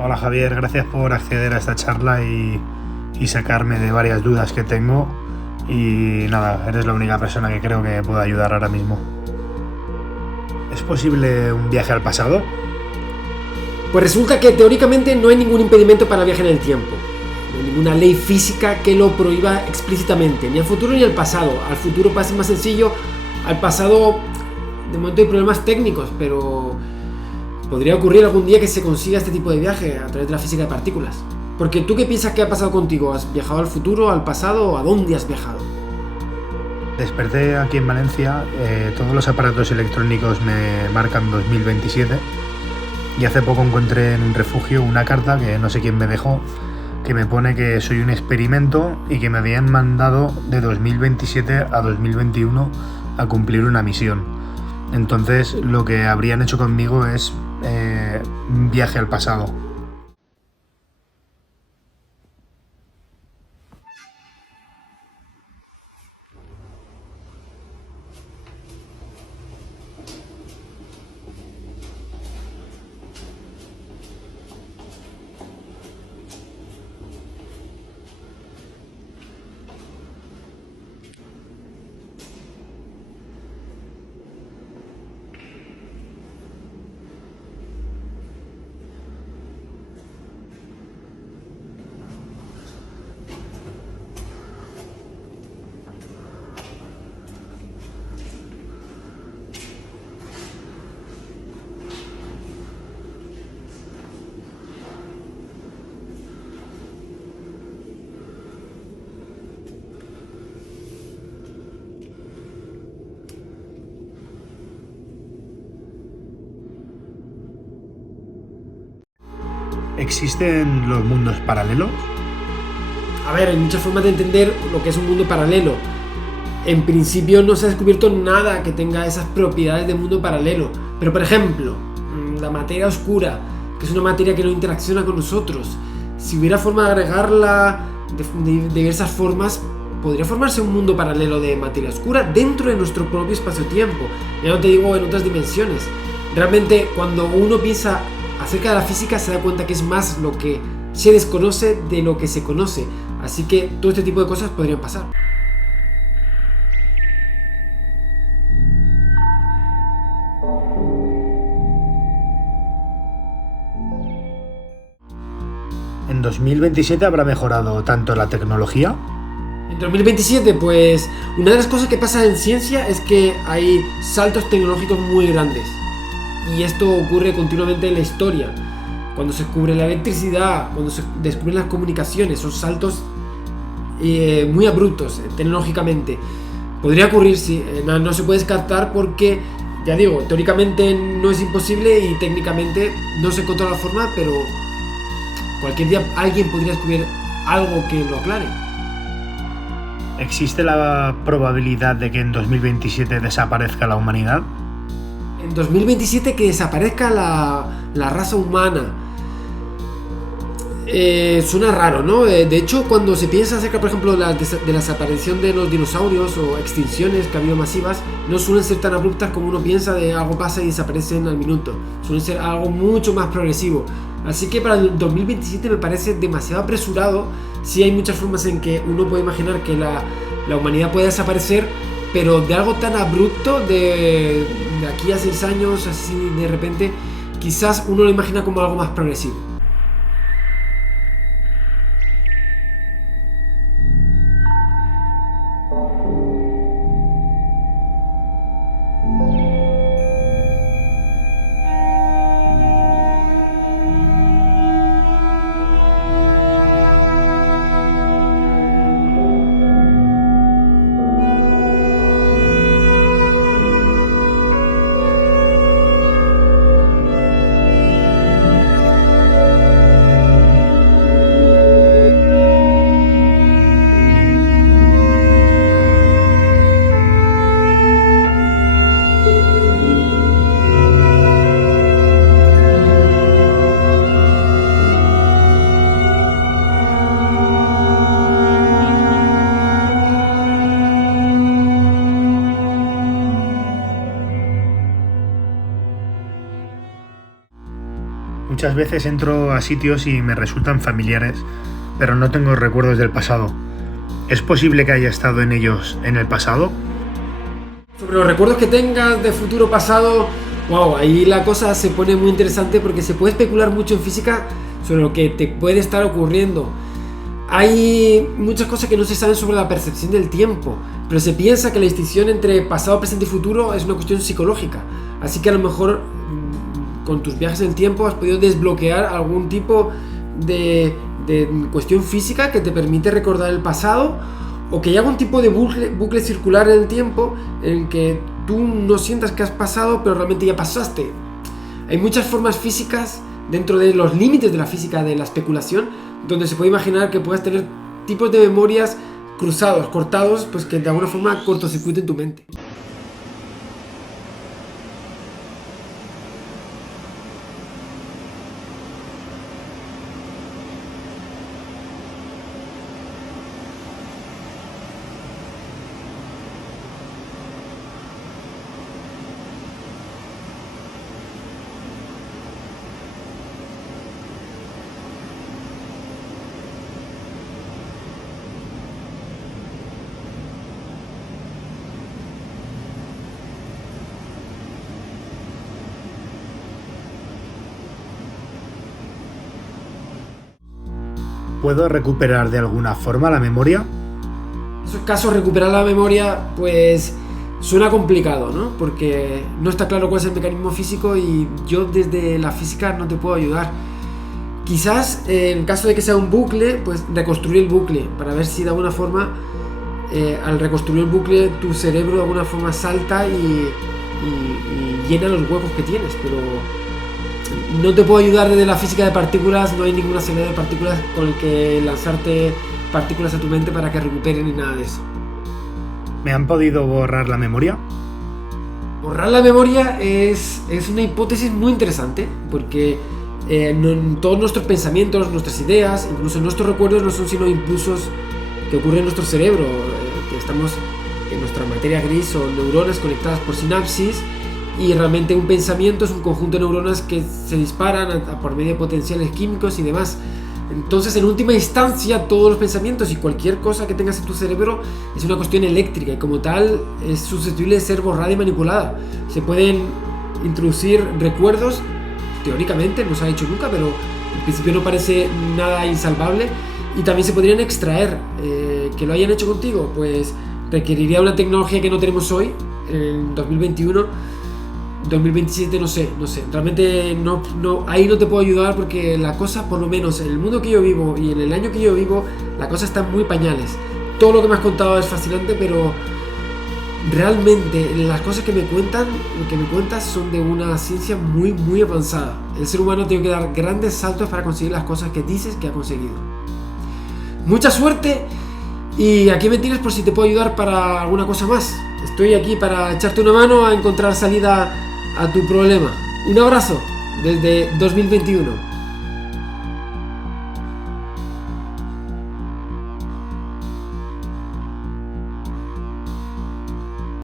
Hola Javier, gracias por acceder a esta charla y sacarme de varias dudas que tengo. Y nada, eres la única persona que creo que pueda ayudar ahora mismo. ¿Es posible un viaje al pasado? Pues resulta que teóricamente no hay ningún impedimento para viajar en el tiempo. No hay ninguna ley física que lo prohíba explícitamente, ni al futuro ni al pasado. Al futuro pasa más sencillo, al pasado de momento hay problemas técnicos, pero podría ocurrir algún día que se consiga este tipo de viaje a través de la física de partículas. Porque ¿tú qué piensas que ha pasado contigo? ¿Has viajado al futuro, al pasado o a dónde has viajado? Desperté aquí en Valencia, todos los aparatos electrónicos me marcan 2027 y hace poco encontré en un refugio una carta que no sé quién me dejó, que me pone que soy un experimento y que me habían mandado de 2027 a 2021 a cumplir una misión. Entonces lo que habrían hecho conmigo es un viaje al pasado. ¿Existen los mundos paralelos? A ver, hay muchas formas de entender lo que es un mundo paralelo. En principio no se ha descubierto nada que tenga esas propiedades de mundo paralelo. Pero por ejemplo, la materia oscura, que es una materia que no interacciona con nosotros. Si hubiera forma de agregarla de diversas formas, podría formarse un mundo paralelo de materia oscura dentro de nuestro propio espacio-tiempo. Ya no te digo en otras dimensiones. Realmente cuando uno piensa acerca de la física se da cuenta que es más lo que se desconoce de lo que se conoce. Así que todo este tipo de cosas podrían pasar. ¿En 2027 habrá mejorado tanto la tecnología? En 2027, pues una de las cosas que pasa en ciencia es que hay saltos tecnológicos muy grandes. Y esto ocurre continuamente en la historia. Cuando se descubre la electricidad, cuando se descubren las comunicaciones, son saltos muy abruptos tecnológicamente. Podría ocurrir, sí, no se puede descartar porque, ya digo, teóricamente no es imposible y técnicamente no se encontró la forma, pero cualquier día alguien podría descubrir algo que lo aclare. ¿Existe la probabilidad de que en 2027 desaparezca la humanidad? En 2027 que desaparezca la raza humana. Suena raro, ¿no? De hecho, cuando se piensa acerca, por ejemplo, de la desaparición de los dinosaurios o extinciones que ha habido masivas, no suelen ser tan abruptas como uno piensa de algo pasa y desaparecen al minuto. Suelen ser algo mucho más progresivo. Así que para el 2027 me parece demasiado apresurado. Sí hay muchas formas en que uno puede imaginar que la humanidad puede desaparecer, pero de algo tan abrupto, de aquí a 6 años, así de repente, quizás uno lo imagina como algo más progresivo. Muchas veces entro a sitios y me resultan familiares, pero no tengo recuerdos del pasado. ¿Es posible que haya estado en ellos en el pasado? Sobre los recuerdos que tengas de futuro pasado, wow, ahí la cosa se pone muy interesante porque se puede especular mucho en física sobre lo que te puede estar ocurriendo. Hay muchas cosas que no se saben sobre la percepción del tiempo, pero se piensa que la distinción entre pasado, presente y futuro es una cuestión psicológica. Así que a lo mejor con tus viajes en el tiempo has podido desbloquear algún tipo de cuestión física que te permite recordar el pasado, o que hay algún tipo de bucle circular en el tiempo en el que tú no sientas que has pasado, pero realmente ya pasaste. Hay muchas formas físicas dentro de los límites de la física de la especulación, donde se puede imaginar que puedas tener tipos de memorias cruzados, cortados, pues que de alguna forma cortocircuiten tu mente. ¿Puedo recuperar de alguna forma la memoria? En esos casos, recuperar la memoria pues suena complicado, ¿no? Porque no está claro cuál es el mecanismo físico y yo desde la física no te puedo ayudar. Quizás en caso de que sea un bucle, pues reconstruir el bucle para ver si de alguna forma al reconstruir el bucle tu cerebro de alguna forma salta y llena los huecos que tienes, pero no te puedo ayudar desde la física de partículas. No hay ninguna acelerador de partículas con el que lanzarte partículas a tu mente para que recuperen ni nada de eso. ¿Me han podido borrar la memoria? Borrar la memoria es una hipótesis muy interesante porque todos nuestros pensamientos, nuestras ideas, incluso nuestros recuerdos no son sino impulsos que ocurren en nuestro cerebro, que estamos en nuestra materia gris o neuronas conectadas por sinapsis, y realmente un pensamiento es un conjunto de neuronas que se disparan por medio de potenciales químicos y demás. Entonces, en última instancia, todos los pensamientos y cualquier cosa que tengas en tu cerebro es una cuestión eléctrica y como tal es susceptible de ser borrada y manipulada. Se pueden introducir recuerdos, teóricamente, no se ha hecho nunca, pero en principio no parece nada insalvable, y también se podrían extraer. Que lo hayan hecho contigo, pues requeriría una tecnología que no tenemos hoy, en 2021. 2027 no sé, realmente ahí no te puedo ayudar porque la cosa, por lo menos en el mundo que yo vivo y en el año que yo vivo, la cosa está muy pañales. Todo lo que me has contado es fascinante, pero realmente las cosas que me cuentas son de una ciencia muy muy avanzada. El ser humano tiene que dar grandes saltos para conseguir las cosas que dices que ha conseguido. Mucha suerte, y aquí me tienes por si te puedo ayudar para alguna cosa más. Estoy aquí para echarte una mano a encontrar salida a tu problema. Un abrazo desde 2021.